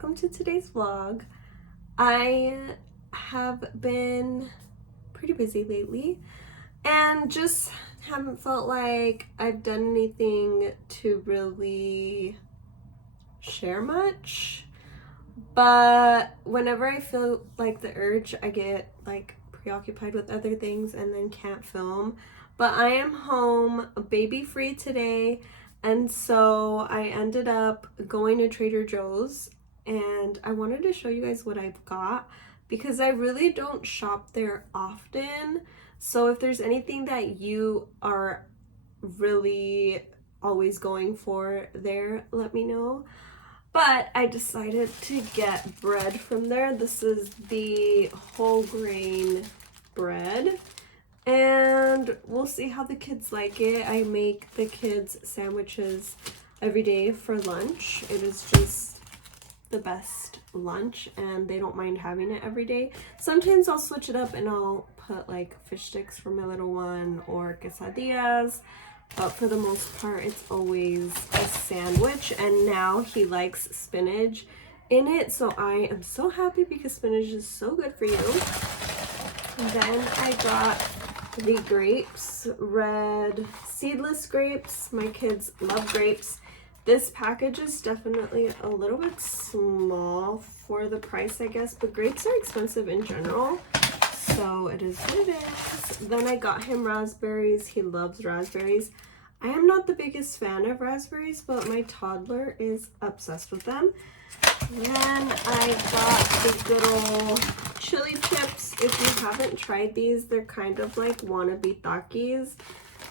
welcome to today's vlog. I have been pretty busy lately and just haven't felt like I've done anything to really share much, but whenever I feel like the urge, I get like preoccupied with other things and then can't film. But I am home baby free today, and so I ended up going to Trader Joe's, and I wanted to show you guys what I've got because I really don't shop there often. So if there's anything that you are really always going for there, let me know. But I decided to get bread from there. This is the whole grain bread, and we'll see how the kids like it. I make the kids sandwiches every day for lunch. It is just the best lunch and they don't mind having it every day. Sometimes I'll switch it up and I'll put like fish sticks for my little one or quesadillas, but for the most part it's always a sandwich. And now he likes spinach in it, so I am so happy because spinach is so good for you. And then I got the grapes, red seedless grapes. My kids love grapes. This package is definitely a little bit small for the price, I guess, but grapes are expensive in general, so it is what it is. Then I got him raspberries. He loves raspberries. I am not the biggest fan of raspberries, but my toddler is obsessed with them. Then I got the good old chili chips. If you haven't tried these, they're kind of like wannabe Takis.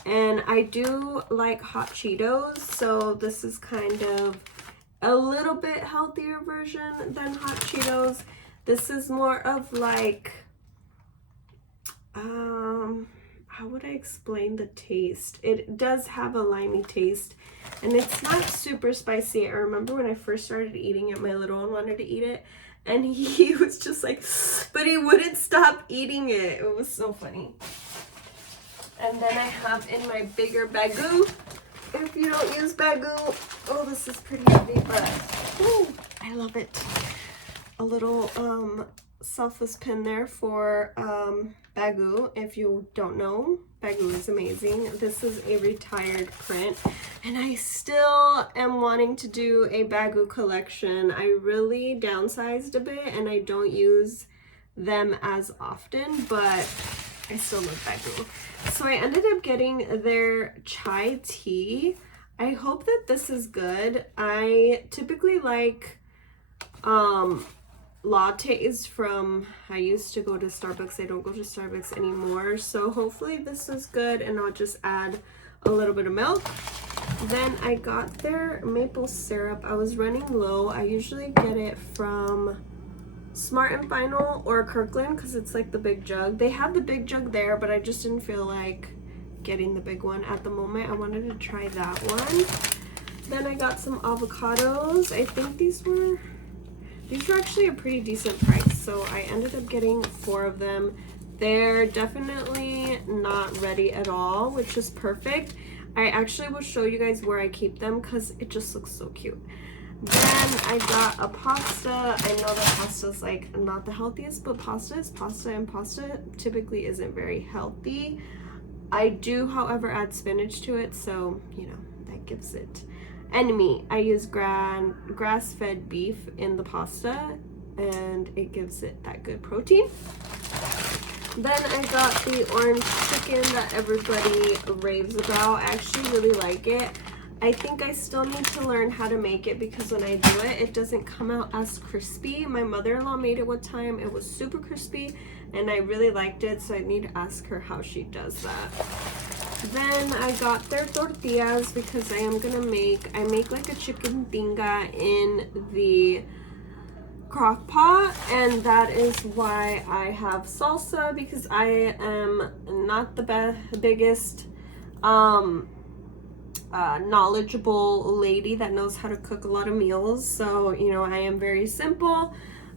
And I do like hot Cheetos, so this is kind of a little bit healthier version than hot Cheetos. This is more of like, how would I explain the taste? It does have a limey taste, and it's not super spicy. I remember when I first started eating it, my little one wanted to eat it, and he was just like, but he wouldn't stop eating it. It was so funny. And then I have in my bigger bagoo. If you don't use bagoo, oh, this is pretty heavy, but ooh, I love it. A little selfless pin there for bagoo. If you don't know, bagoo is amazing. This is a retired print, and I still am wanting to do a bagoo collection. I really downsized a bit and I don't use them as often, but I still love bagoo. So I ended up getting their chai tea. I hope that this is good. I typically like lattes from, I used to go to Starbucks. I don't go to Starbucks anymore. So hopefully this is good, and I'll just add a little bit of milk. Then I got their maple syrup. I was running low. I usually get it from Smart & Final or Kirkland because it's like the big jug. They have the big jug there, but I just didn't feel like getting the big one at the moment. I wanted to try that one. Then I got some avocados. I think these were actually a pretty decent price, so I ended up getting 4 of them. They're definitely not ready at all, which is perfect. I actually will show you guys where I keep them because it just looks so cute. Then I got a pasta. I know that pasta is like not the healthiest, but pasta is pasta, and pasta typically isn't very healthy. I do, however, add spinach to it, so you know, that gives it. And meat. I use grass-fed beef in the pasta, and it gives it that good protein. Then I got the orange chicken that everybody raves about. I actually really like it. I think I still need to learn how to make it because when I do it, it doesn't come out as crispy. My mother-in-law made it one time. It was super crispy and I really liked it, so I need to ask her how she does that. Then I got their tortillas because I make like a chicken tinga in the crock pot, and that is why I have salsa, because I am not the biggest knowledgeable lady that knows how to cook a lot of meals. So you know, I am very simple,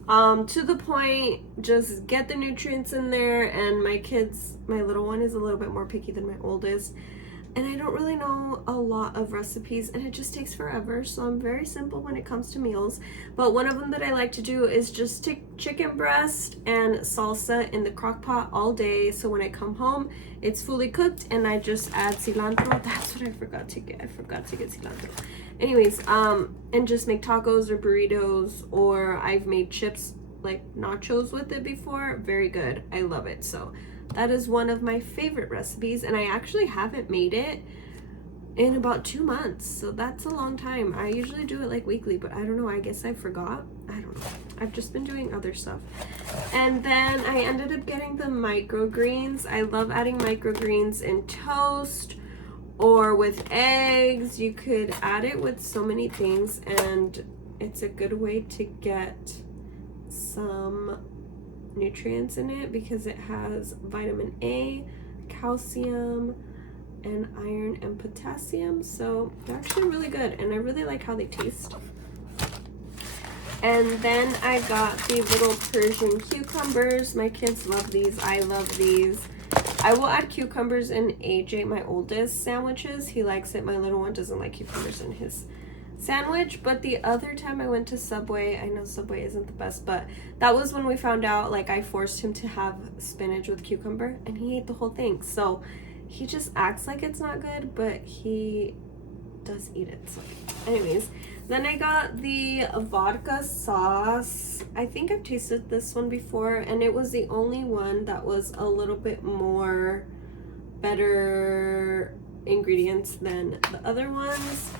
to the point, just get the nutrients in there. And my little one is a little bit more picky than my oldest. and I don't really know a lot of recipes, and it just takes forever, so I'm very simple when it comes to meals. But one of them that I like to do is just stick chicken breast and salsa in the crock pot all day, so when I come home it's fully cooked and I just add cilantro. That's what I forgot to get. I forgot to get cilantro. Anyways, and just make tacos or burritos, or I've made chips like nachos with it before. Very good. I love it. So that is one of my favorite recipes, and I actually haven't made it in about 2 months, so that's a long time. I usually do it like weekly, but I don't know, I guess I forgot. I don't know. I've just been doing other stuff. And then I ended up getting the microgreens. I love adding microgreens in toast or with eggs. You could add it with so many things, and it's a good way to get some nutrients in it because it has vitamin A, calcium, and iron and potassium, so they're actually really good, and I really like how they taste. And then I got the little Persian cucumbers. My kids love these. I love these. I will add cucumbers in AJ, my oldest, sandwiches. He likes it. My little one doesn't like cucumbers in his sandwich. But the other time I went to Subway, I know Subway isn't the best, but that was when we found out, like, I forced him to have spinach with cucumber, and he ate the whole thing. So he just acts like it's not good, but he does eat it. So anyways, then I got the vodka sauce. I think I've tasted this one before, and it was the only one that was a little bit more better ingredients than the other ones.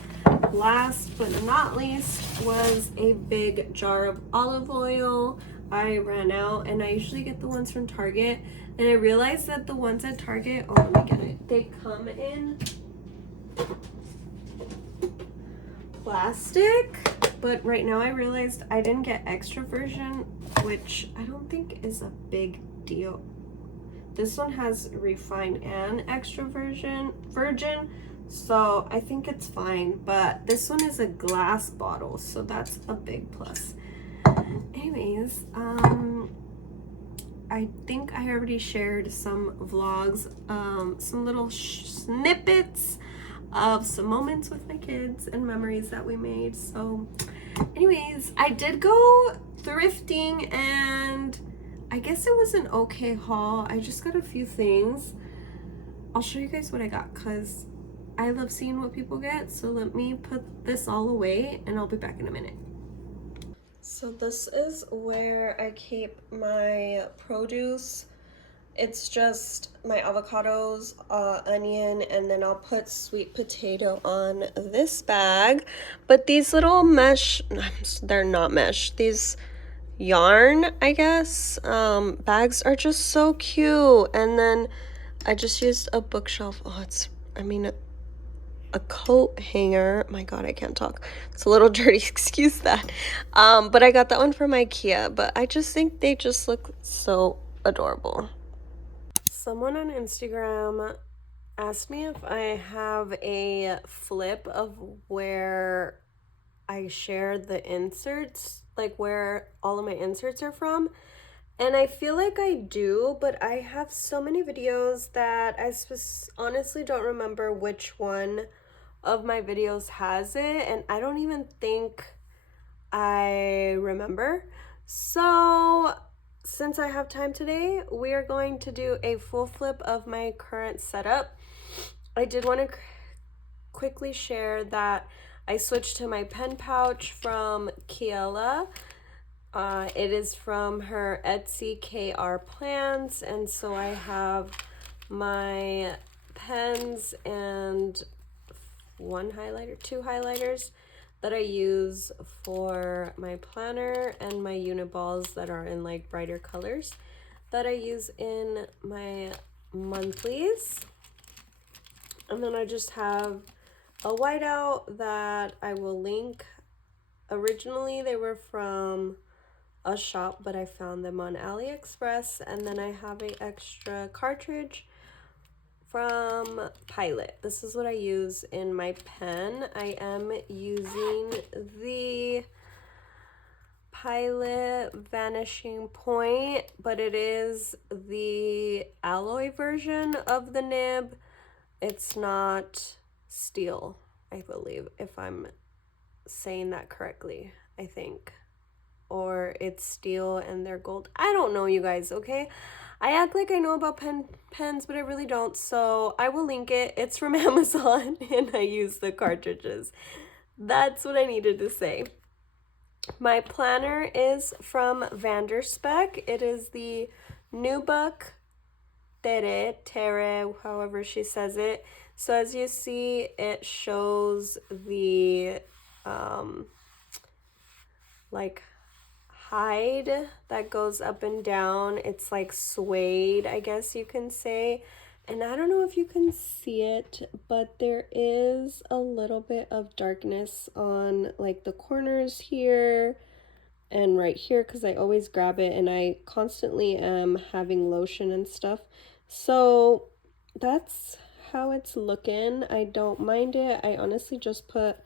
Last but not least was a big jar of olive oil. I ran out, and I usually get the ones from Target, and I realized that the ones at Target, oh, let me get it, they come in plastic, but right now I realized I didn't get extra virgin, which I don't think is a big deal. This one has refined and extra virgin, so I think it's fine, but this one is a glass bottle, so that's a big plus. Anyways, I think I already shared some vlogs, some little snippets of some moments with my kids and memories that we made. So anyways, I did go thrifting, and I guess it was an okay haul. I just got a few things. I'll show you guys what I got because I love seeing what people get. So let me put this all away and I'll be back in a minute. So this is where I keep my produce. It's just my avocados, onion, and then I'll put sweet potato on this bag. But these little mesh, they're not mesh, these yarn, I guess, bags are just so cute. And then I just used a bookshelf. Oh, a coat hanger. My god, I can't talk. It's a little dirty, excuse that. But I got that one from IKEA, but I just think they just look so adorable. Someone on Instagram asked me if I have a flip of where I share the inserts, like where all of my inserts are from. And I feel like I do, but I have so many videos that I honestly don't remember which one of my videos has it, and I don't even think I remember. So since I have time today, we are going to do a full flip of my current setup. I did want to quickly share that I switched to my pen pouch from Kiela. It is from her Etsy KR Plans, and so I have my pens and two highlighters that I use for my planner, and my uniballs that are in like brighter colors that I use in my monthlies. And then I just have a whiteout that I will link. Originally they were from a shop, but I found them on AliExpress. And then I have an extra cartridge from Pilot. This is what I use in my pen. I am using the Pilot Vanishing Point, but it is the alloy version of the nib. It's not steel, I believe, if I'm saying that correctly, I think. Or it's steel and they're gold. I don't know, you guys, okay? I act like I know about pens, but I really don't. So I will link it. It's from Amazon and I use the cartridges. That's what I needed to say. My planner is from Vanderspec. It is the Nubuck Tere, however she says it. So as you see, it shows the like hide that goes up and down. It's like suede, I guess you can say. And I don't know if you can see it, but there is a little bit of darkness on like the corners here and right here because I always grab it and I constantly am having lotion and stuff. So that's how it's looking. I don't mind it. I honestly just put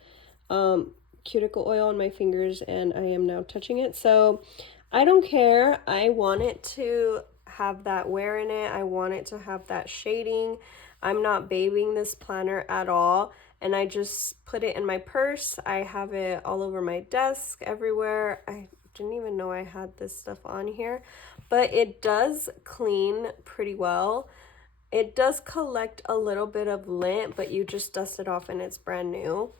cuticle oil on my fingers and I am now touching it. So I don't care. I want it to have that wear in it. I want it to have that shading. I'm not babying this planner at all. And I just put it in my purse. I have it all over my desk, everywhere. I didn't even know I had this stuff on here. But it does clean pretty well. It does collect a little bit of lint, but you just dust it off and it's brand new.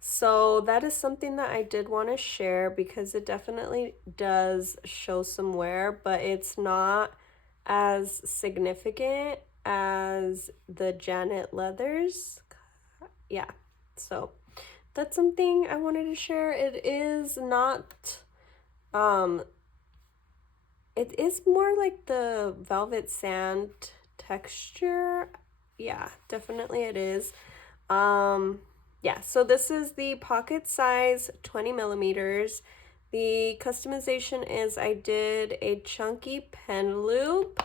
So that is something that I did want to share because it definitely does show some wear, but it's not as significant as the Janet Leathers. Yeah, so that's something I wanted to share. It is not, it is more like the velvet sand texture. Yeah, definitely it is. Yeah, so this is the pocket size 20 millimeters. The customization is I did a chunky pen loop.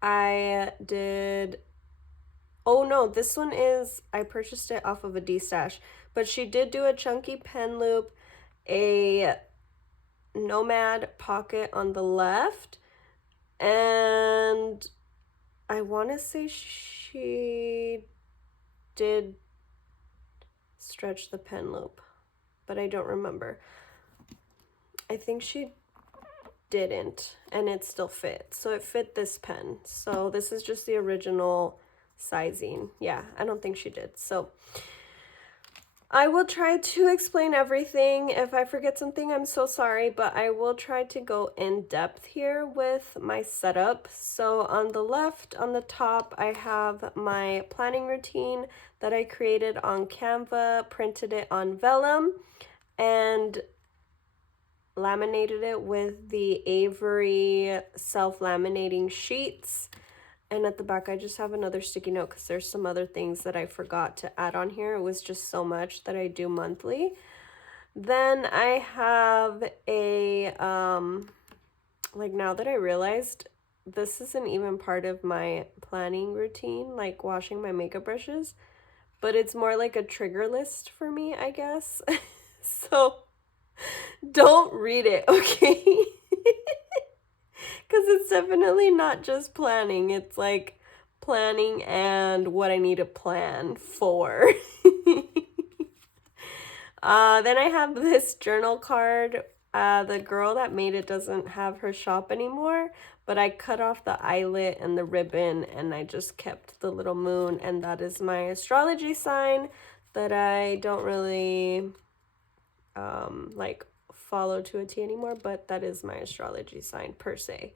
I did, oh no, this one is, I purchased it off of a D-stash, but she did do a chunky pen loop, a nomad pocket on the left, and I want to say she did stretch the pen loop, but I don't remember. I think she didn't, and it still fit. So it fit this pen. So this is just the original sizing. Yeah, I don't think she did. So I will try to explain everything. If I forget something, I'm so sorry, but I will try to go in depth here with my setup. So on the left, on the top, I have my planning routine that I created on Canva, printed it on vellum, and laminated it with the Avery self-laminating sheets. And at the back, I just have another sticky note because there's some other things that I forgot to add on here. It was just so much that I do monthly. Then I have a, like now that I realized, this isn't even part of my planning routine, like washing my makeup brushes, but it's more like a trigger list for me, I guess. So don't read it, okay? Because it's definitely not just planning. It's like planning and what I need to plan for. Then I have this journal card. The girl that made it doesn't have her shop anymore, but I cut off the eyelet and the ribbon and I just kept the little moon, and that is my astrology sign that I don't really like follow to a T anymore, but that is my astrology sign per se.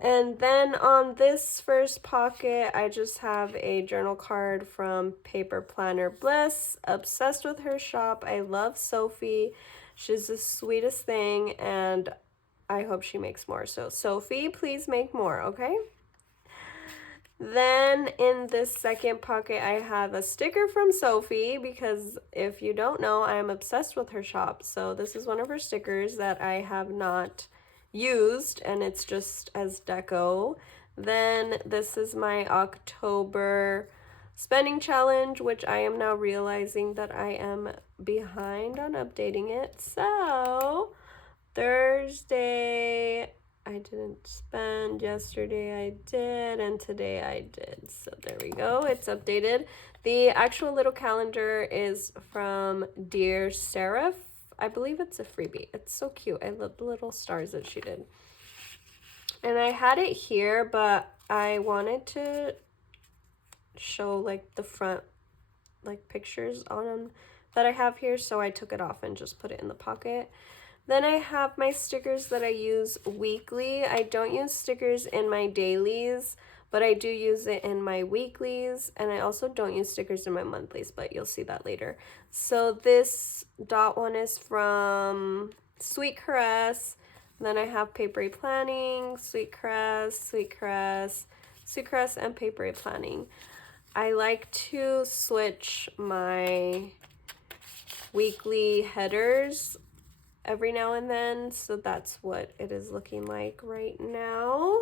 And then on this first pocket, I just have a journal card from Paper Planner Bliss. Obsessed with her shop. I love Sophie. She's the sweetest thing, and I hope she makes more. So Sophie, please make more, okay? Then in this second pocket, I have a sticker from Sophie because if you don't know, I am obsessed with her shop. So this is one of her stickers that I have not used, and it's just as deco. Then this is my October spending challenge, which I am now realizing that I am behind on updating it. So Thursday, I didn't spend. Yesterday I did, and today I did. So there we go. It's updated. The actual little calendar is from Dear Seraph. I believe it's a freebie. It's so cute. I love the little stars that she did. And I had it here, but I wanted to show like the front like pictures on them that I have here, so I took it off and just put it in the pocket. Then I have my stickers that I use weekly. I don't use stickers in my dailies, but I do use it in my weeklies, and I also don't use stickers in my monthlies, but you'll see that later. So this dot one is from Sweet Caress. Then I have Papery Planning, Sweet Caress, Sweet Caress, Sweet Caress, and Papery Planning. I like to switch my weekly headers every now and then, so that's what it is looking like right now.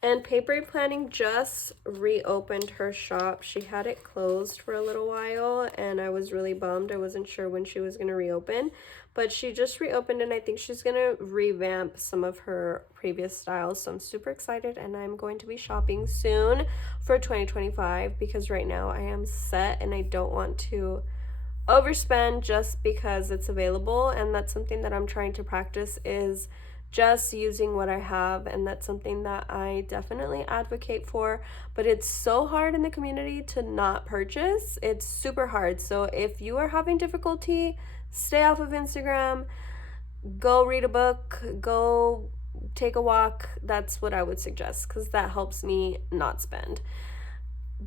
And Papery Planning just reopened her shop. She had it closed for a little while, and I was really bummed. I wasn't sure when she was going to reopen, but she just reopened, and I think she's going to revamp some of her previous styles. So I'm super excited, and I'm going to be shopping soon for 2025 because right now I am set and I don't want to overspend just because it's available. And that's something that I'm trying to practice, is just using what I have, and that's something that I definitely advocate for, but it's so hard in the community to not purchase. It's super hard. So if you are having difficulty, stay off of Instagram, go read a book, go take a walk. That's what I would suggest, because that helps me not spend.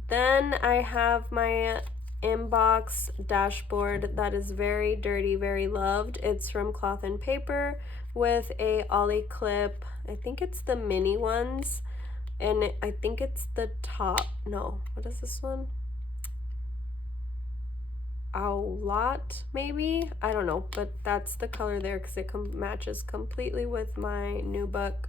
Then I have my inbox dashboard that is very dirty, very loved. It's from Cloth and Paper with a ollie clip. I think it's the mini ones, and I think it's the top. No, what is this one? Owlot, maybe? I don't know, but that's the color there because it matches completely with my new book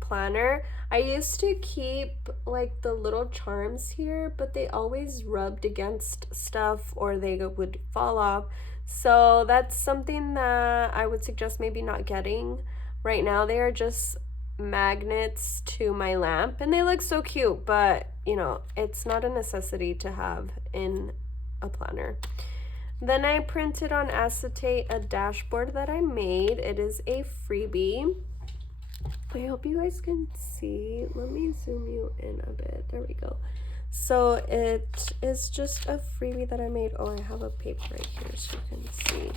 planner. I used to keep like the little charms here, but they always rubbed against stuff or they would fall off. So that's something that I would suggest maybe not getting right now. They are just magnets to my lamp, and they look so cute, but you know, it's not a necessity to have in a planner. Then I printed on acetate a dashboard that I made. It is a freebie. I hope you guys can see. Let me zoom you in a bit. There we go. So it is just a freebie that I made. Oh, I have a paper right here so you can see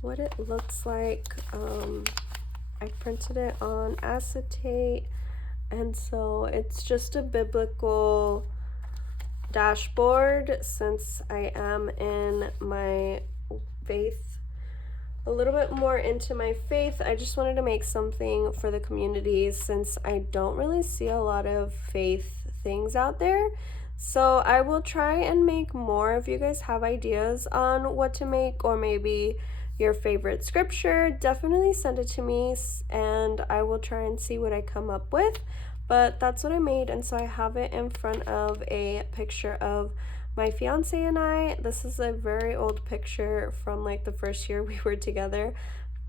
what it looks like. I printed it on acetate, and so it's just a biblical dashboard. Since I am in my faith, a little bit more into my faith, I just wanted to make something for the community since I don't really see a lot of faith things out there. So I will try and make more. If you guys have ideas on what to make, or maybe your favorite scripture, definitely send it to me and I will try and see what I come up with. But that's what I made, and so I have it in front of a picture of my fiance and I. This is a very old picture from like the first year we were together,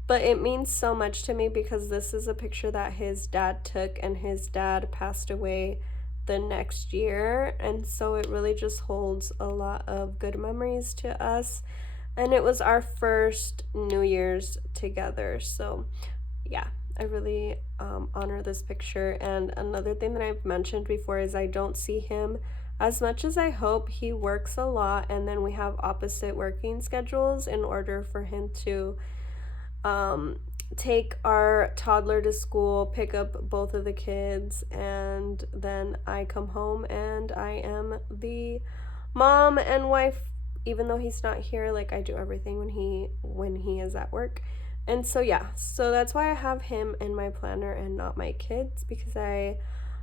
but it means so much to me because this is a picture that his dad took, and his dad passed away the next year, and so it really just holds a lot of good memories to us, and it was our first New Year's together. So yeah, I really honor this picture. And another thing that I've mentioned before is I don't see him as much as I hope. He works a lot, and then we have opposite working schedules in order for him to take our toddler to school, pick up both of the kids, and then I come home and I am the mom and wife. Even though he's not here, like I do everything when he is at work. And so yeah, so that's why I have him in my planner and not my kids, because I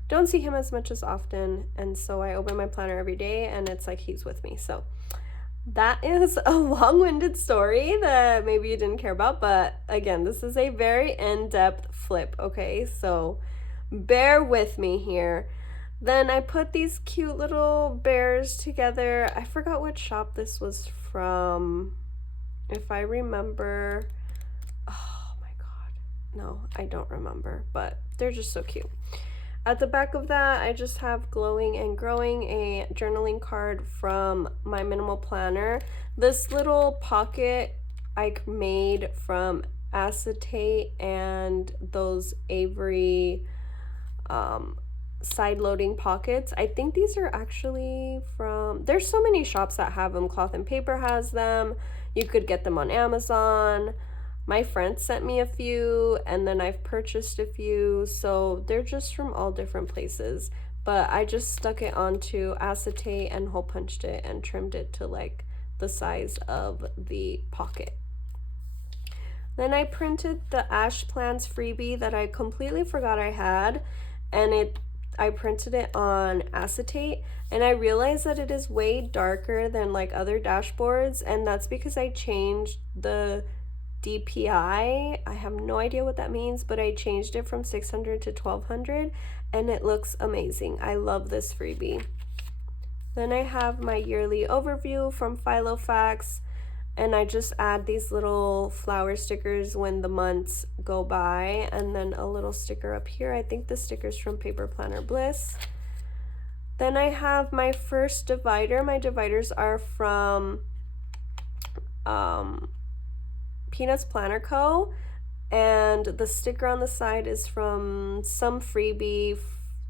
don't see him as much as often, and so I open my planner every day and it's like he's with me. So that is a long-winded story that maybe you didn't care about, but again, this is a very in-depth flip, okay? So bear with me here. Then I put these cute little bears together. I forgot what shop this was from. If I remember, oh my god, No, I don't remember, but they're just so cute. At the back of that, I just have Glowing and Growing, a journaling card from my minimal planner. This little pocket I made from acetate and those Avery side loading pockets. I think these are actually from, there's so many shops that have them. Cloth and Paper has them. You could get them on Amazon. My friend sent me a few, and then I've purchased a few, so they're just from all different places. But I just stuck it onto acetate and hole punched it and trimmed it to like the size of the pocket. Then I printed the Ash Plants freebie that I completely forgot I had, and I printed it on acetate, and I realized that it is way darker than like other dashboards, and that's because I changed the DPI. I have no idea what that means, but I changed it from 600 to 1200, and it looks amazing. I love this freebie. Then I have my yearly overview from VLLO, and I just add these little flower stickers when the months go by, and then a little sticker up here. I think the sticker's from Paper Planner Bliss. Then I have my first divider. My dividers are from Peanuts Planner Co. And the sticker on the side is from some freebie.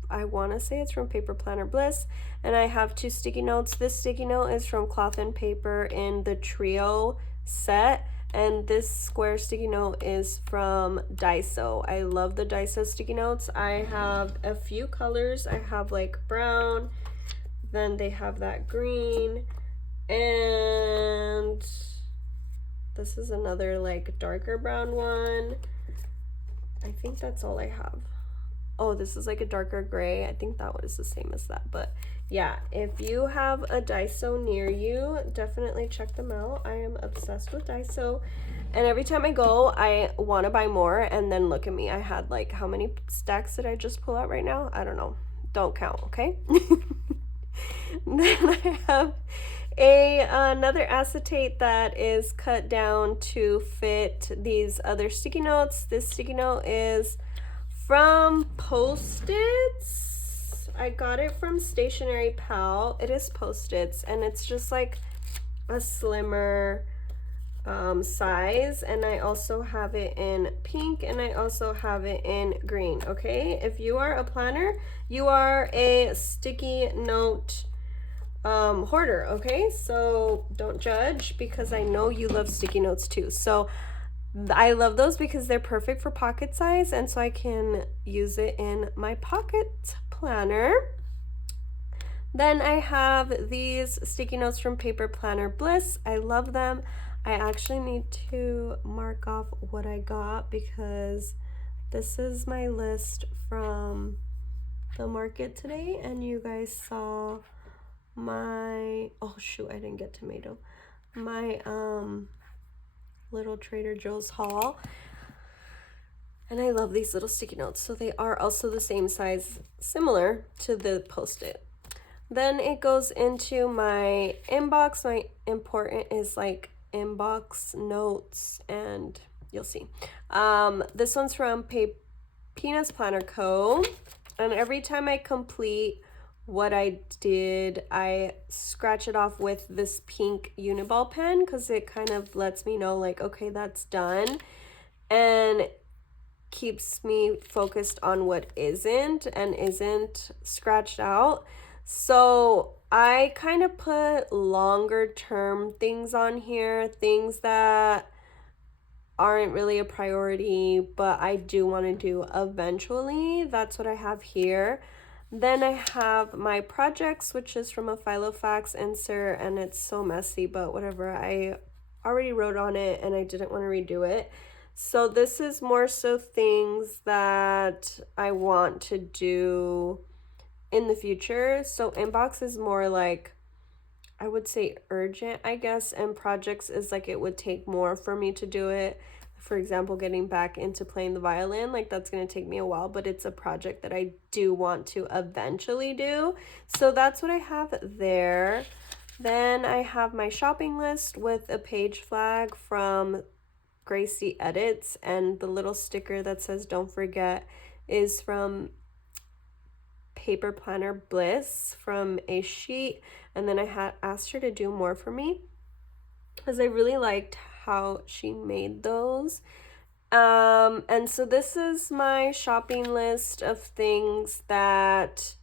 I want to say it's from Paper Planner Bliss. And I have 2 sticky notes. This sticky note is from Cloth and Paper in the Trio set. And this square sticky note is from Daiso. I love the Daiso sticky notes. I have a few colors. I have like brown. Then they have that green. And this is another like darker brown one. I think that's all I have. Oh, this is like a darker gray. I think that one is the same as that. But yeah, if you have a Daiso near you, definitely check them out. I am obsessed with Daiso. And every time I go, I want to buy more. And then look at me. I had like, how many stacks did I just pull out right now? I don't know. Don't count, okay? Then I have another acetate that is cut down to fit these other sticky notes. This sticky note is from Post-its. I got it from Stationery Pal. It is Post-its, and it's just like a slimmer size, and I also have it in pink, and I also have it in green. Okay, if you are a planner, you are a sticky note hoarder. Okay, so don't judge, because I know you love sticky notes too. So I love those because they're perfect for pocket size, and so I can use it in my pocket planner. Then I have these sticky notes from Paper Planner Bliss. I love them. I actually need to mark off what I got, because this is my list from the market today, and you guys saw my, oh shoot, I didn't get tomato, my little Trader Joe's haul. And I love these little sticky notes. So they are also the same size, similar to the Post-it. Then it goes into my inbox. My important is like inbox notes, and you'll see. This one's from Peanuts Planner Co. And every time I complete what I did, I scratch it off with this pink Uniball pen, because it kind of lets me know like, okay, that's done, and keeps me focused on what isn't scratched out. So I kind of put longer term things on here, things that aren't really a priority, but I do want to do eventually. That's what I have here. Then I have my projects, which is from a VLLO insert, and it's so messy, but whatever. I already wrote on it, and I didn't want to redo it. So this is more so things that I want to do in the future. So inbox is more like, I would say urgent, I guess, and projects is like it would take more for me to do it. For example, getting back into playing the violin, like that's going to take me a while, but it's a project that I do want to eventually do. So that's what I have there. Then I have my shopping list with a page flag from Gracie Edits, and the little sticker that says don't forget is from Paper Planner Bliss from a sheet. And then I had asked her to do more for me because I really liked how she made those. And so this is my shopping list of things that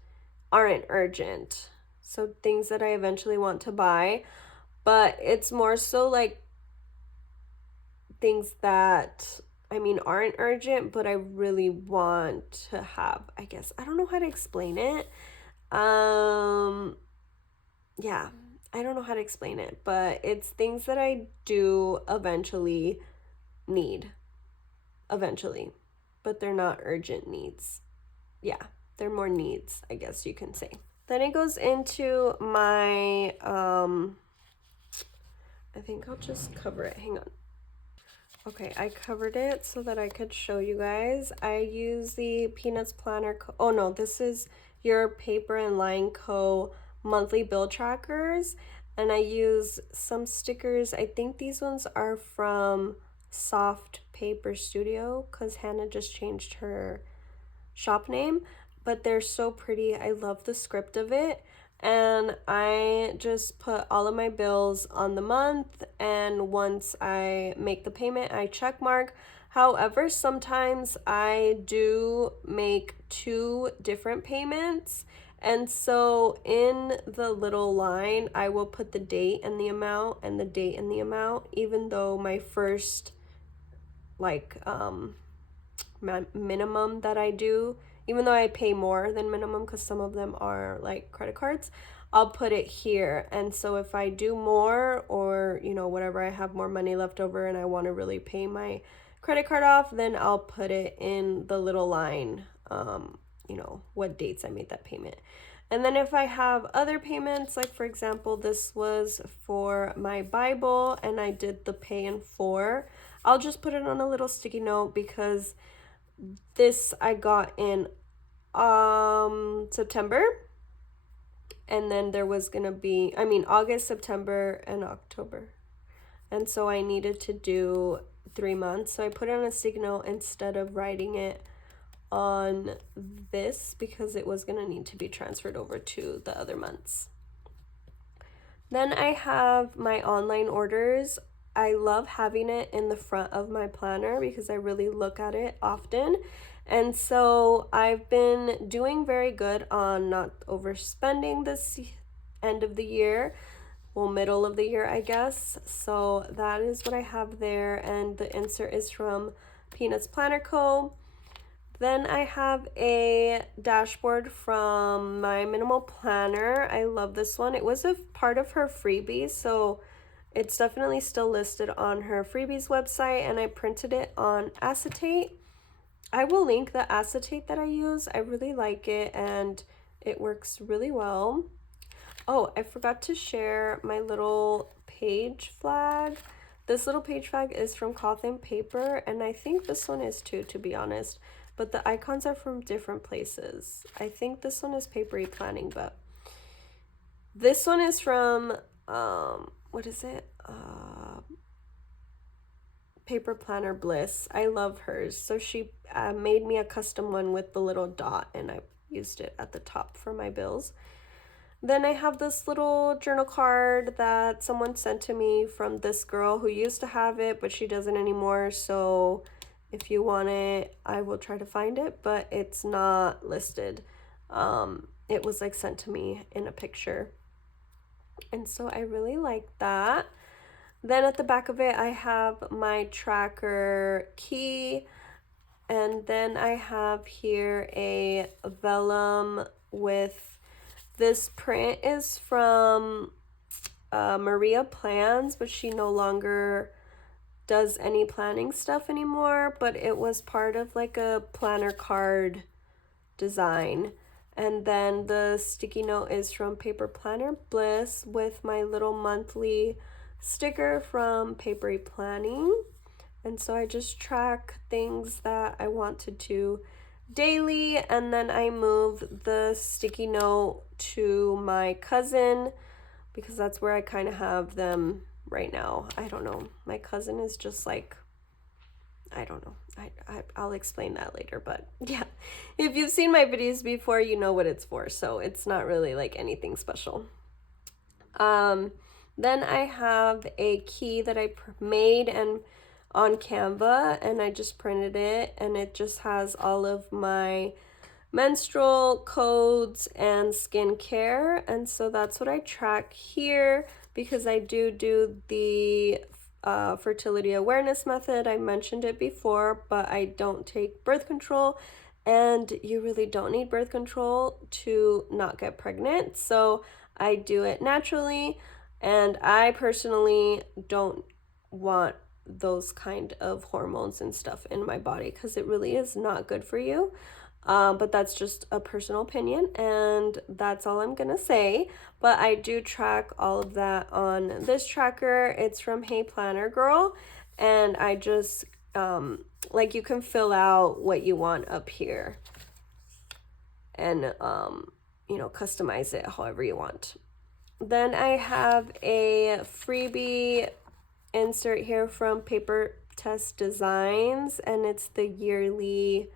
aren't urgent. So things that I eventually want to buy, but it's more so like things that aren't urgent, but I really want to have, I guess. I don't know how to explain it. Yeah, I don't know how to explain it, but it's things that I do eventually need, eventually, but they're not urgent needs. Yeah, they're more needs, I guess you can say. Then it goes into my, I think I'll just cover it. Hang on. Okay, I covered it so that I could show you guys. I use the Peanuts Planner. Oh no, this is your Paper and Line Co. monthly bill trackers. And I use some stickers. I think these ones are from Soft Paper Studio because Hannah just changed her shop name. But they're so pretty. I love the script of it. And I just put all of my bills on the month, and once I make the payment, I check mark. However, sometimes I do make 2 different payments, and so in the little line I will put the date and the amount and the date and the amount, even though my first minimum that I do, even though I pay more than minimum because some of them are like credit cards, I'll put it here. And so if I do more, or whatever, I have more money left over and I want to really pay my credit card off, then I'll put it in the little line, what dates I made that payment. And then if I have other payments, like for example, this was for my Bible and I did the pay in 4, I'll just put it on a little sticky note because this I got in September, and then there was gonna be August, September, and October, and so I needed to do 3 months, so I put it on a sticky note instead of writing it on this because it was gonna need to be transferred over to the other months. Then I have my online orders. I love having it in the front of my planner because I really look at it often. And so I've been doing very good on not overspending this end of the year, well, middle of the year, I guess. So that is what I have there. And the insert is from Peanuts Planner Co. Then I have a dashboard from my minimal planner. I love this one. It was a part of her freebies, so it's definitely still listed on her freebies website, and I printed it on acetate. I will link the acetate that I use. I really like it and it works really well. Oh, I forgot to share my little page flag. This little page flag is from Cloth and Paper, and I think this one is too, to be honest. But the icons are from different places. I think this one is Papery Planning, but this one is from, what is it? Paper Planner Bliss. I love hers. So she made me a custom one with the little dot, and I used it at the top for my bills. Then I have this little journal card that someone sent to me from this girl who used to have it, but she doesn't anymore. So if you want it, I will try to find it, but it's not listed. It was like sent to me in a picture. And so I really like that. Then at the back of it, I have my tracker key. And then I have here a vellum with, this print is from Maria Plans, but she no longer does any planning stuff anymore, but it was part of like a planner card design. And then the sticky note is from Paper Planner Bliss with my little monthly sticker from Papery Planning. And so I just track things that I want to do daily, and then I move the sticky note to my cousin because that's where I kind of have them right now. I don't know. My cousin is just like I don't know. I'll explain that later, but yeah, if you've seen my videos before, you know what it's for, so it's not really like anything special. Then I have a key that I made and on Canva, and I just printed it, and it just has all of my menstrual codes and skincare, and so that's what I track here because I do the fertility awareness method. I mentioned it before, but I don't take birth control, and you really don't need birth control to not get pregnant, so I do it naturally, and I personally don't want those kind of hormones and stuff in my body because it really is not good for you. But that's just a personal opinion, and that's all I'm gonna say. But I do track all of that on this tracker. It's from Hey Planner Girl, and I just like, you can fill out what you want up here and you know, customize it however you want. Then I have a freebie insert here from Paper Test Designs, and it's the yearly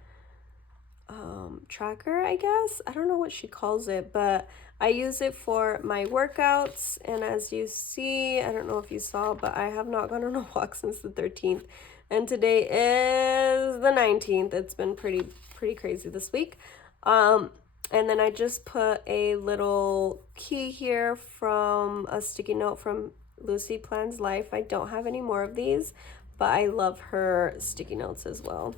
tracker, I guess. I don't know what she calls it, but I use it for my workouts, and as you see, I don't know if you saw, but I have not gone on a walk since the 13th, and today is the 19th. It's been pretty crazy this week. And then I just put a little key here from a sticky note from Lucy Plans Life. I don't have any more of these, but I love her sticky notes as well.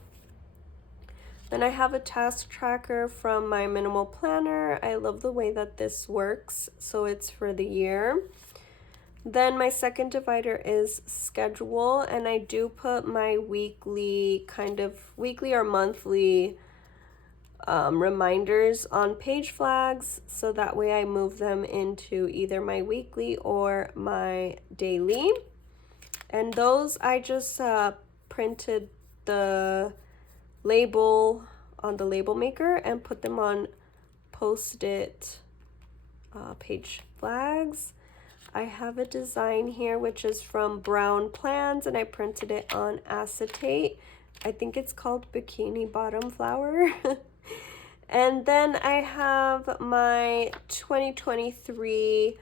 Then I have a task tracker from my minimal planner. I love the way that this works, so it's for the year. Then my second divider is schedule, and I do put my weekly or monthly reminders on page flags, so that way I move them into either my weekly or my daily. And those I just printed the label on the label maker and put them on post-it page flags. I have a design here which is from Brown Plans, and I printed it on acetate. I think it's called Bikini Bottom Flower. And then I have my 2023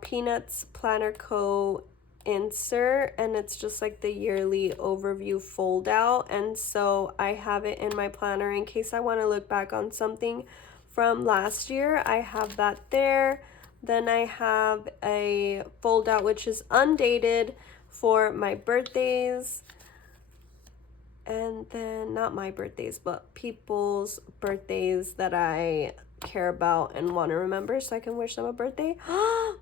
Peanuts Planner Co. insert, and it's just like the yearly overview fold out, and so I have it in my planner in case I want to look back on something from last year. I have that there. Then I have a fold out which is undated for my birthdays, and then not my birthdays but people's birthdays that I care about and want to remember, so I can wish them a birthday.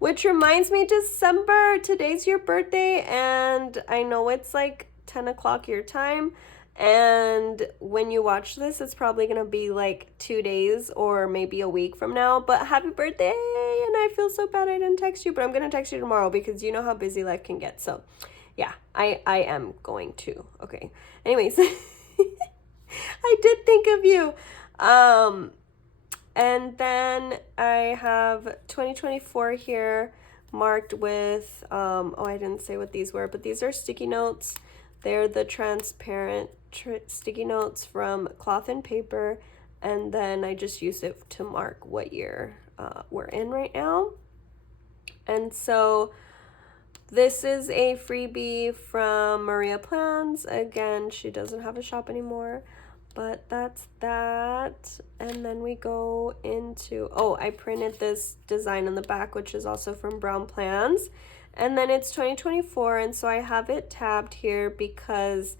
Which reminds me, December, today's your birthday, and I know it's like 10 o'clock your time, and when you watch this it's probably gonna be like 2 days or maybe a week from now, but happy birthday. And I feel so bad I didn't text you, but I'm gonna text you tomorrow because you know how busy life can get. So yeah, I am going to. Okay, anyways. I did think of you. And then I have 2024 here marked with, oh, I didn't say what these were, but these are sticky notes. They're the transparent sticky notes from Cloth and Paper, and then I just use it to mark what year we're in right now. And so this is a freebie from Maria Plans. Again, she doesn't have a shop anymore. But that's that. And then we go into, oh, I printed this design on the back, which is also from Brown Plans. And then it's 2024, and so I have it tabbed here because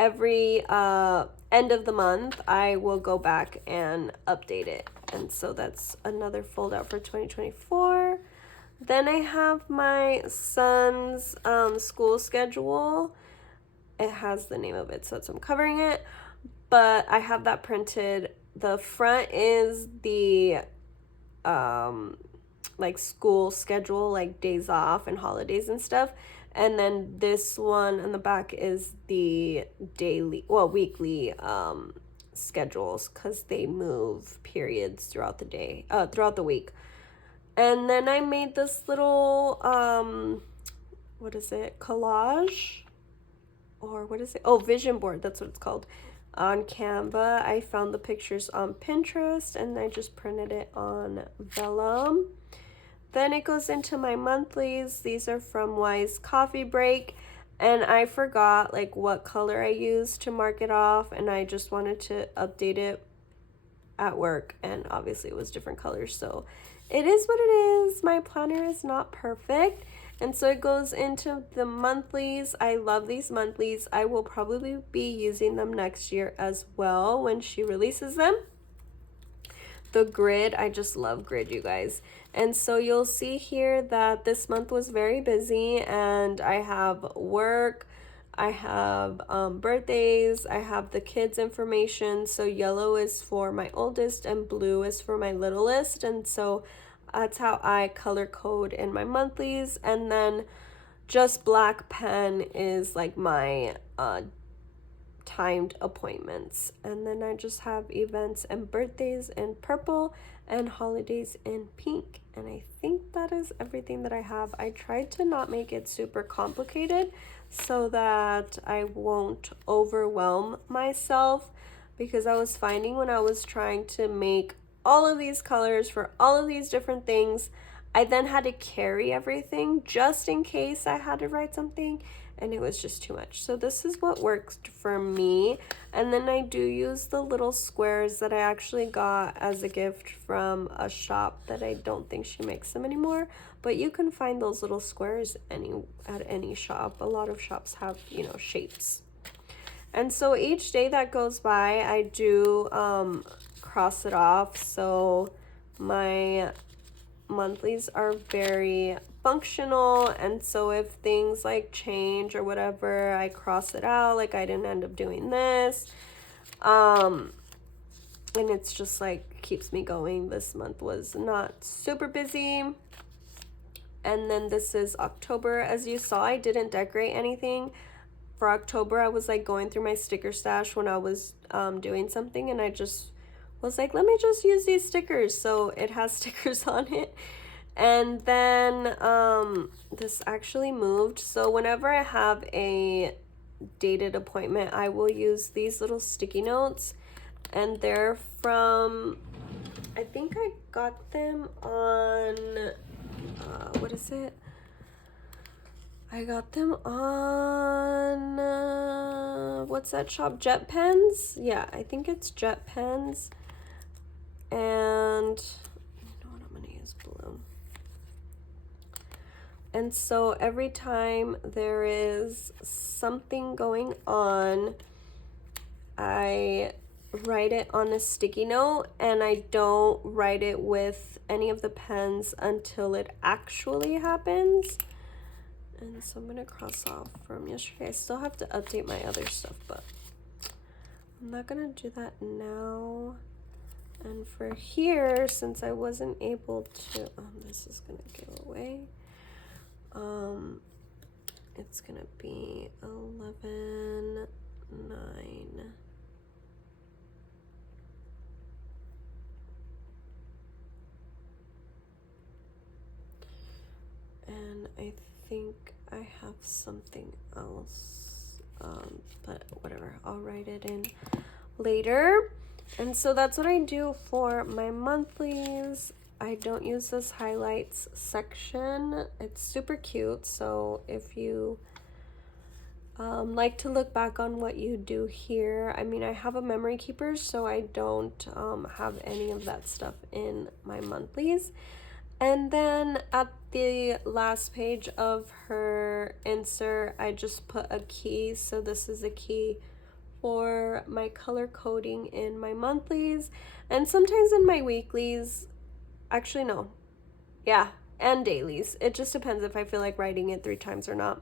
every end of the month I will go back and update it. And so that's another fold out for 2024. Then I have my son's school schedule. It has the name of it, so I'm covering it. But I have that printed. The front is the like school schedule, like days off and holidays and stuff, and then this one on the back is the weekly schedules, because they move periods throughout the day, throughout the week. And then I made this little what is it, collage or what is it? Oh, vision board, that's what it's called, on Canva. I found the pictures on Pinterest and I just printed it on vellum. Then it goes into my monthlies. These are from Wise Coffee Break, and I forgot like what color I used to mark it off, and I just wanted to update it at work, and obviously it was different colors, so it is what it is. My planner is not perfect. And so it goes into the monthlies. I love these monthlies. I will probably be using them next year as well when she releases them. The grid, I just love grid, you guys. And so you'll see here that this month was very busy, and I have work, I have birthdays, I have the kids information. So yellow is for my oldest and blue is for my littlest, and so that's how I color code in my monthlies. And then just black pen is like my timed appointments. And then I just have events and birthdays in purple and holidays in pink. And I think that is everything that I have. I tried to not make it super complicated so that I won't overwhelm myself, because I was finding when I was trying to make all of these colors for all of these different things, I then had to carry everything just in case I had to write something, and it was just too much. So this is what works for me. And then I do use the little squares that I actually got as a gift from a shop that I don't think she makes them anymore, but you can find those little squares at any shop. A lot of shops have, you know, shapes. And so each day that goes by, I do cross it off. So my monthlies are very functional, and so if things like change or whatever, I cross it out, like I didn't end up doing this, and it's just like keeps me going. This month was not super busy. And then this is October. As you saw, I didn't decorate anything for October. I was like going through my sticker stash when I was doing something, and I just was like, let me just use these stickers. So it has stickers on it. And then this actually moved. So whenever I have a dated appointment, I will use these little sticky notes. And they're from, I think I got them on, what is it? I got them on, what's that shop? Jet Pens? Yeah, I think it's Jet Pens. And you know what, I'm gonna use blue. And so every time there is something going on, I write it on a sticky note, and I don't write it with any of the pens until it actually happens. And so I'm gonna cross off from yesterday. I still have to update my other stuff, but I'm not gonna do that now. And for here, since I wasn't able to, this is gonna give away. It's gonna be 11, 9. And I think I have something else, but whatever, I'll write it in later. And so that's what I do for my monthlies. I don't use this highlights section. It's super cute. So if you like to look back on what you do here, I mean, I have a memory keeper, so I don't have any of that stuff in my monthlies. And then at the last page of her insert, I just put a key. So this is a key for my color coding in my monthlies, and sometimes in my weeklies. Actually, no. Yeah, and dailies. It just depends if I feel like writing it 3 times or not.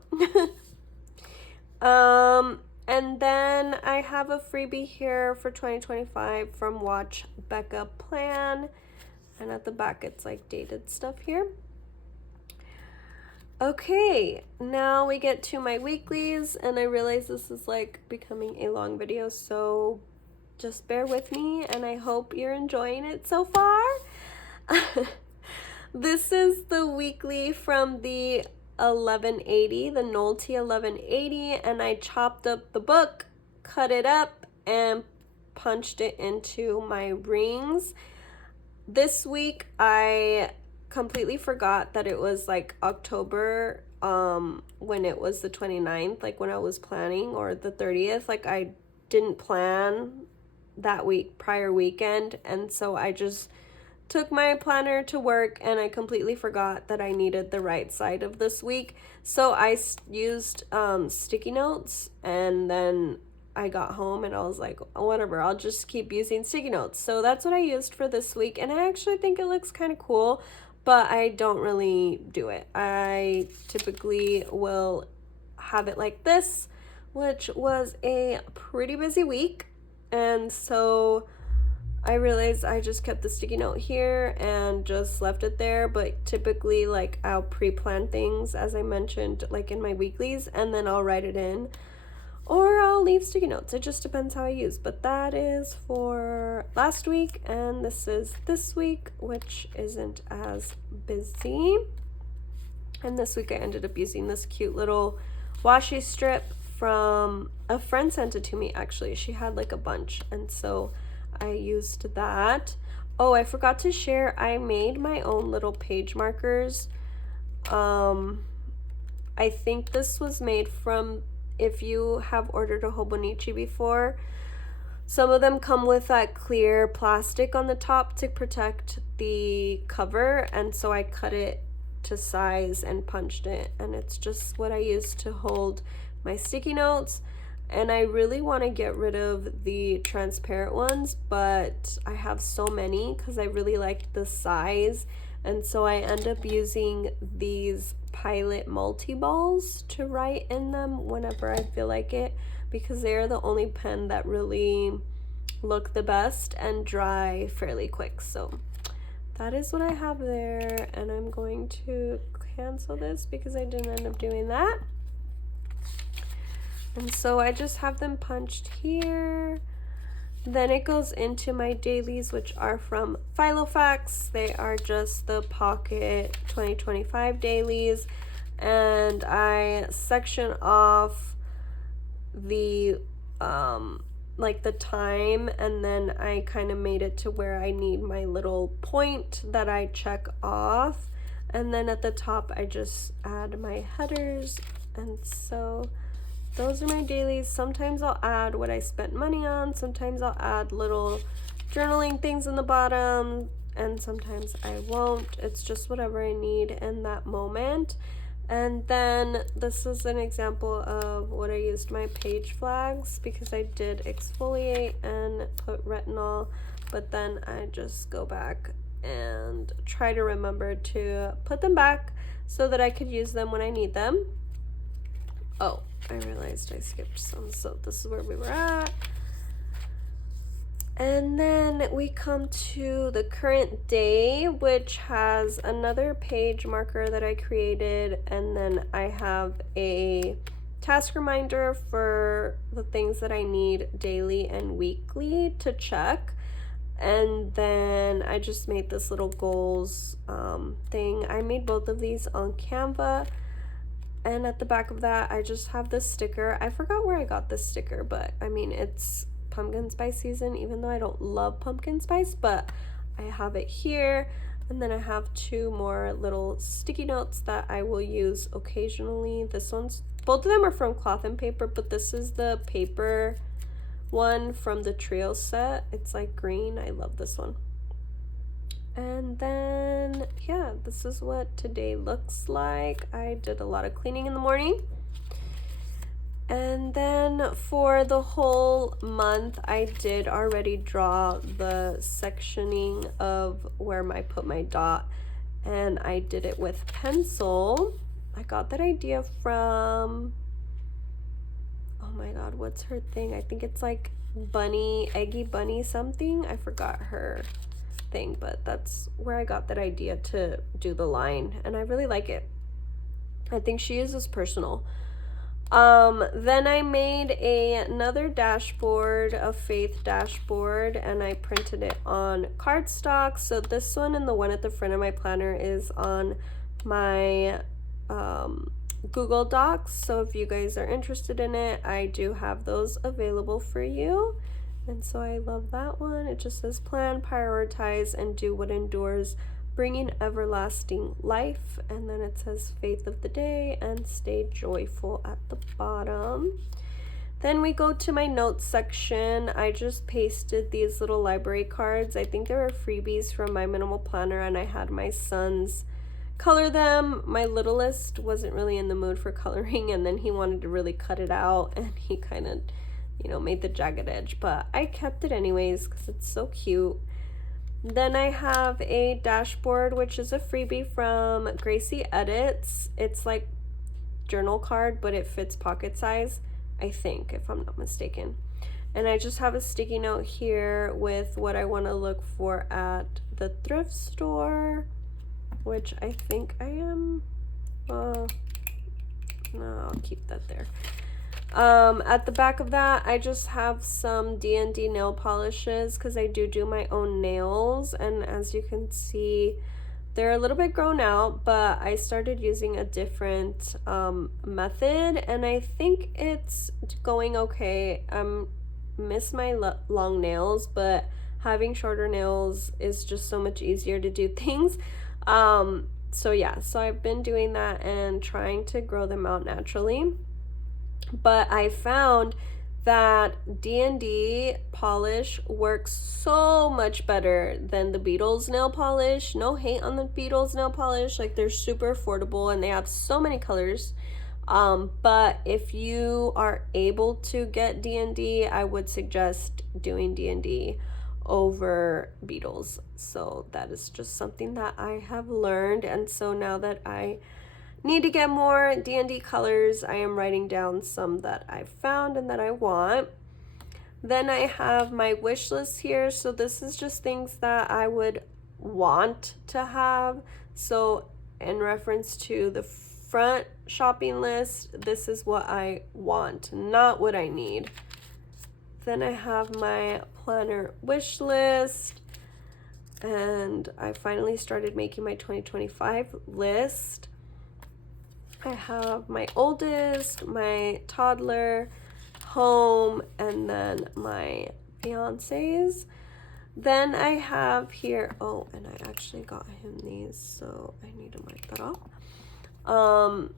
And then I have a freebie here for 2025 from Watch Becca Plan. And at the back, it's like dated stuff here. Okay, now we get to my weeklies, and I realize this is like becoming a long video, so just bear with me, and I hope you're enjoying it so far. This is the weekly from the 1180, the Nolte 1180, and I chopped up the book, cut it up, and punched it into my rings. This week I completely forgot that it was like October when it was the 29th, like when I was planning, or the 30th. Like I didn't plan that prior weekend, and so I just took my planner to work and I completely forgot that I needed the right side of this week. So I used sticky notes, and then I got home and I was like, whatever, I'll just keep using sticky notes. So that's what I used for this week, and I actually think it looks kind of cool, but I don't really do it. I typically will have it like this, which was a pretty busy week, and so I realized I just kept the sticky note here and just left it there. But typically, like, I'll pre-plan things, as I mentioned, like in my weeklies, and then I'll write it in, or I'll leave sticky notes. It just depends how I use. But that is for last week, and this is this week, which isn't as busy. And this week I ended up using this cute little washi strip from a friend. Sent it to me, actually. She had like a bunch, and so I used that. Oh, I forgot to share, I made my own little page markers. I think this was made from, if you have ordered a Hobonichi before, some of them come with that clear plastic on the top to protect the cover, and so I cut it to size and punched it, and it's just what I use to hold my sticky notes. And I really want to get rid of the transparent ones, but I have so many because I really like the size, and so I end up using these Pilot multi-balls to write in them whenever I feel like it, because they're the only pen that really look the best and dry fairly quick. So that is what I have there, and I'm going to cancel this because I didn't end up doing that. And so I just have them punched here. Then it goes into my dailies, which are from VLLO. They are just the Pocket 2025 dailies. And I section off the like the time, and then I kind of made it to where I need my little point that I check off. And then at the top I just add my headers, and so those are my dailies. Sometimes I'll add what I spent money on, sometimes I'll add little journaling things in the bottom, and sometimes I won't. It's just whatever I need in that moment. And then this is an example of what I used my page flags, because I did exfoliate and put retinol, but then I just go back and try to remember to put them back so that I could use them when I need them. Oh, I realized I skipped some, so this is where we were at. And then we come to the current day, which has another page marker that I created, and then I have a task reminder for the things that I need daily and weekly to check. And then I just made this little goals thing. I made both of these on Canva. And at the back of that, I just have this sticker. I forgot where I got this sticker, but I mean, it's pumpkin spice season, even though I don't love pumpkin spice, but I have it here. And then I have two more little sticky notes that I will use occasionally. Both of them are from Cloth and Paper, but this is the paper one from the trio set. It's like green. I love this one. And then, yeah, this is what today looks like. I did a lot of cleaning in the morning. And then for the whole month, I did already draw the sectioning of where I put my dot, and I did it with pencil. I got that idea from, oh my god, what's her thing? I think it's like Eggy Bunny something. I forgot her thing, but that's where I got that idea to do the line, and I really like it. I think she uses personal. Then I made another dashboard, a faith dashboard, and I printed it on cardstock. So this one and the one at the front of my planner is on my Google Docs, so if you guys are interested in it, I do have those available for you. And so I love that one. It just says plan, prioritize, and do what endures, bringing everlasting life. And then it says faith of the day and stay joyful at the bottom. Then we go to my notes section. I just pasted these little library cards. I think they were freebies from my minimal planner, and I had my sons color them. My littlest wasn't really in the mood for coloring, and then he wanted to really cut it out, and he kind of, you know, made the jagged edge, but I kept it anyways because it's so cute. Then I have a dashboard, which is a freebie from Gracie Edits. It's like journal card, but it fits pocket size, I think, if I'm not mistaken. And I just have a sticky note here with what I want to look for at the thrift store, which I think I am. No, I'll keep that there. At the back of that, I just have some D&D nail polishes because I do my own nails, and as you can see, they're a little bit grown out, but I started using a different method, and I think it's going okay. Miss my long nails, but having shorter nails is just so much easier to do things. So yeah, so I've been doing that and trying to grow them out naturally. But I found that D&D polish works so much better than the Beatles nail polish. No hate on the Beatles nail polish, like they're super affordable and they have so many colors. But if you are able to get D&D, I would suggest doing D&D over Beatles. So that is just something that I have learned, and so now that I need to get more D&D colors, I am writing down some that I found and that I want. Then I have my wish list here. So this is just things that I would want to have. So in reference to the front shopping list, this is what I want, not what I need. Then I have my planner wish list, and I finally started making my 2025 list. I have my oldest, my toddler, home, and then my fiance's. Then I have here, oh, and I actually got him these, so I need to mark that off.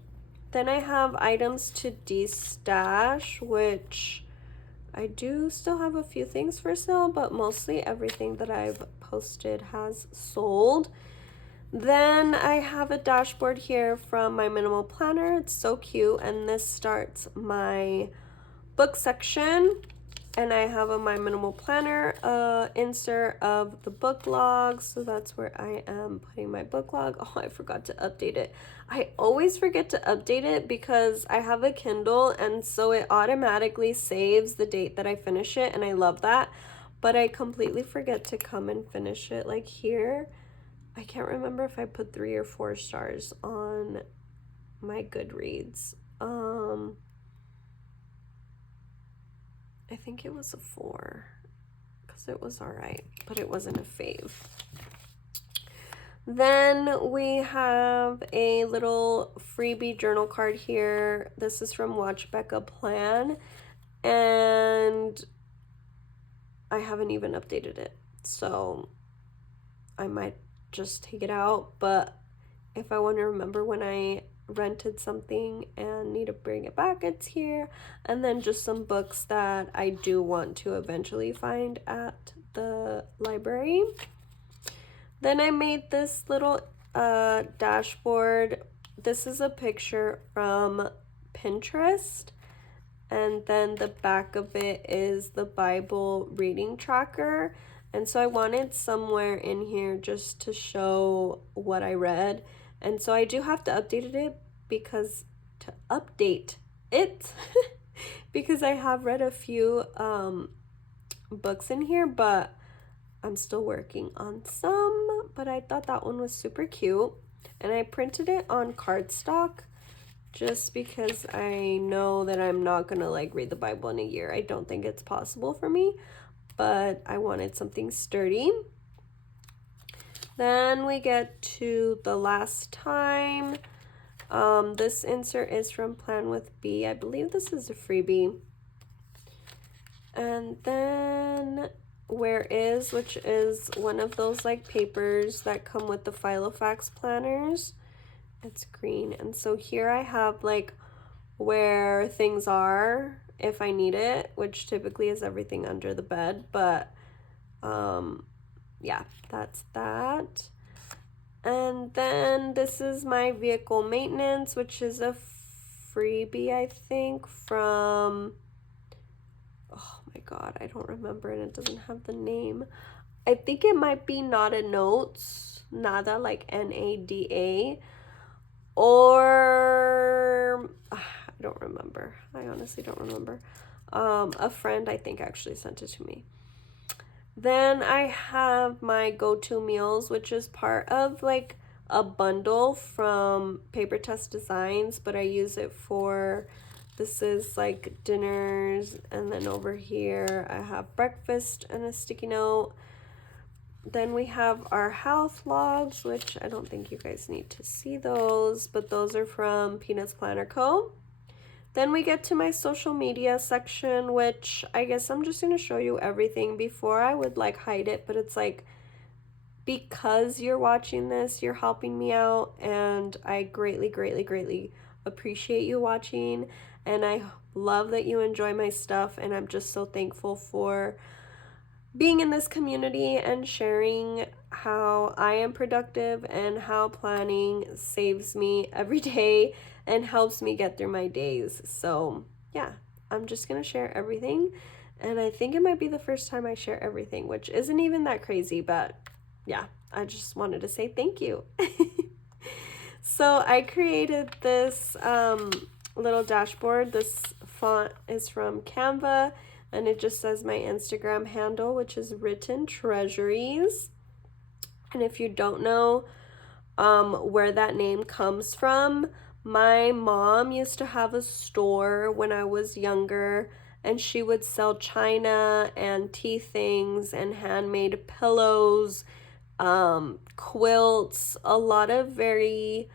Then I have items to de-stash, which I do still have a few things for sale, but mostly everything that I've posted has sold. Then I have a dashboard here from my minimal planner. It's so cute, and this starts my book section, and I have a my minimal planner insert of the book log, so that's where I am putting my book log. Oh, I forgot to update it. I always forget to update it because I have a Kindle, and so it automatically saves the date that I finish it, and I love that, but I completely forget to come and finish it. Like here, I can't remember if I put 3 or 4 stars on my Goodreads. I think it was a 4 because it was all right, but it wasn't a fave. Then we have a little freebie journal card here. This is from Watch Becca Plan, and I haven't even updated it, so I might just take it out. But if I want to remember when I rented something and need to bring it back, it's here. And then just some books that I do want to eventually find at the library. Then I made this little dashboard. This is a picture from Pinterest, and then the back of it is the Bible reading tracker. And so I wanted somewhere in here just to show what I read. And so I do have to update it because because I have read a few books in here, but I'm still working on some. But I thought that one was super cute, and I printed it on cardstock just because I know that I'm not gonna like read the Bible in a year. I don't think it's possible for me, but I wanted something sturdy. Then we get to the last time, This insert is from Plan with B. I believe this is a freebie. And then Where Is, which is one of those like papers that come with the Filofax planners. It's green. And so here I have like where things are if I need it, which typically is everything under the bed, but yeah, that's that. And then this is my vehicle maintenance, which is a freebie, I think, from, oh my god, I don't remember, and it doesn't have the name. I think it might be Nada Notes, Nada, like N-A-D-A, or I don't remember. I honestly don't remember. A friend, I think, actually sent it to me. Then I have my go-to meals, which is part of like a bundle from Paper Test Designs, but I use it for, this is like dinners, and then over here I have breakfast and a sticky note. Then we have our health logs, which I don't think you guys need to see those, but those are from Peanuts Planner Co. Then we get to my social media section, which I guess I'm just going to show you everything. Before I would like hide it, but it's like, because you're watching this, you're helping me out, and I greatly, greatly, greatly appreciate you watching, and I love that you enjoy my stuff, and I'm just so thankful for being in this community and sharing how I am productive and how planning saves me every day and helps me get through my days. So yeah, I'm just gonna share everything, and I think it might be the first time I share everything, which isn't even that crazy, but yeah, I just wanted to say thank you. So I created this little dashboard. This font is from Canva, and it just says my Instagram handle, which is Written Treasuries. And if you don't know where that name comes from, my mom used to have a store when I was younger, and she would sell china and tea things and handmade pillows, quilts, a lot of very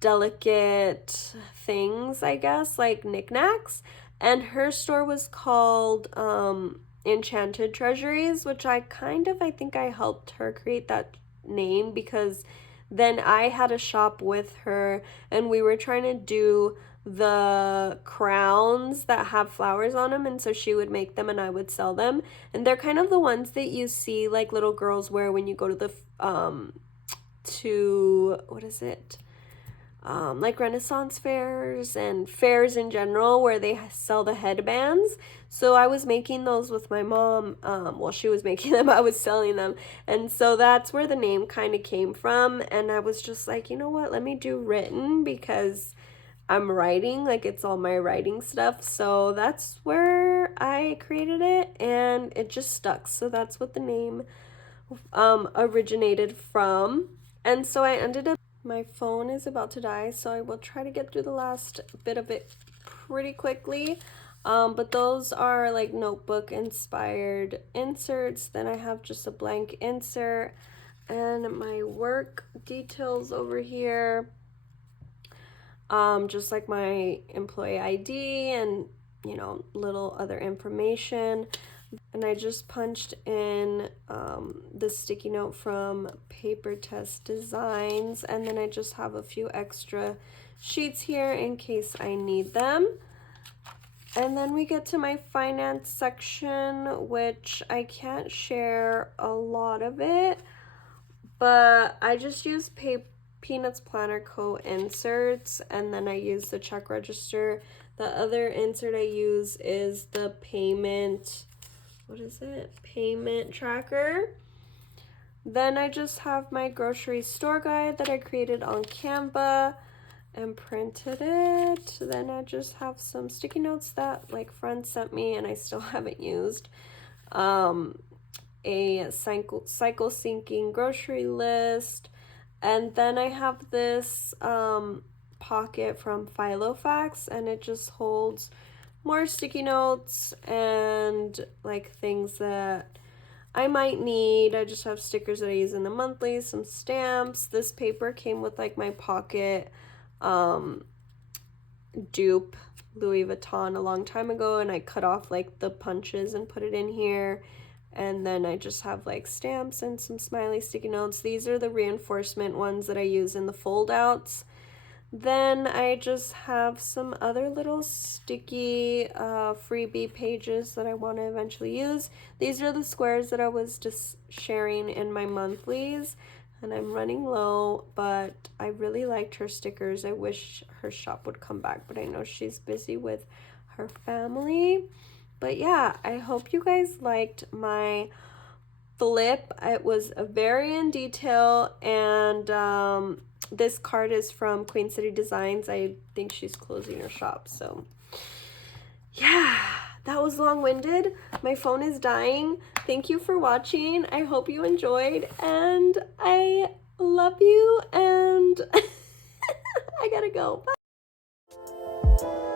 delicate things, I guess, like knickknacks. And her store was called Enchanted Treasuries, which I think I helped her create that name, because then I had a shop with her and we were trying to do the crowns that have flowers on them, and so she would make them and I would sell them, and they're kind of the ones that you see like little girls wear when you go to the what is it, like Renaissance fairs and fairs in general where they sell the headbands. So I was making those with my mom. While she was making them, I was selling them. And so that's where the name kind of came from. And I was just like, you know what, let me do written, because I'm writing, like it's all my writing stuff. So that's where I created it, and it just stuck. So that's what the name originated from. And so I ended up, my phone is about to die, so I will try to get through the last bit of it pretty quickly. But those are like notebook inspired inserts. Then I have just a blank insert and my work details over here. Just like my employee ID and, you know, little other information. And I just punched in the sticky note from Paper Test Designs, and then I just have a few extra sheets here in case I need them. And then we get to my finance section, which I can't share a lot of it, but I just use Peanuts Planner Co. inserts, and then I use the check register. The other insert I use is the payment tracker. Then I just have my grocery store guide that I created on Canva and printed it. Then I just have some sticky notes that like friends sent me and I still haven't used. A cycle syncing grocery list. And then I have this pocket from Filofax, and it just holds more sticky notes and like things that I might need. I just have stickers that I use in the monthly, some stamps. This paper came with like my pocket dupe Louis Vuitton a long time ago, and I cut off like the punches and put it in here. And then I just have like stamps and some smiley sticky notes. These are the reinforcement ones that I use in the fold outs. Then I just have some other little sticky freebie pages that I want to eventually use. These are the squares that I was just sharing in my monthlies, and I'm running low, but I really liked her stickers. I wish her shop would come back, but I know she's busy with her family. But yeah, I hope you guys liked my flip. It was very in detail, and this card is from Queen City Designs. I think she's closing her shop, so yeah, that was long-winded. My phone is dying. Thank you for watching. I hope you enjoyed, and I love you, and I gotta go. Bye.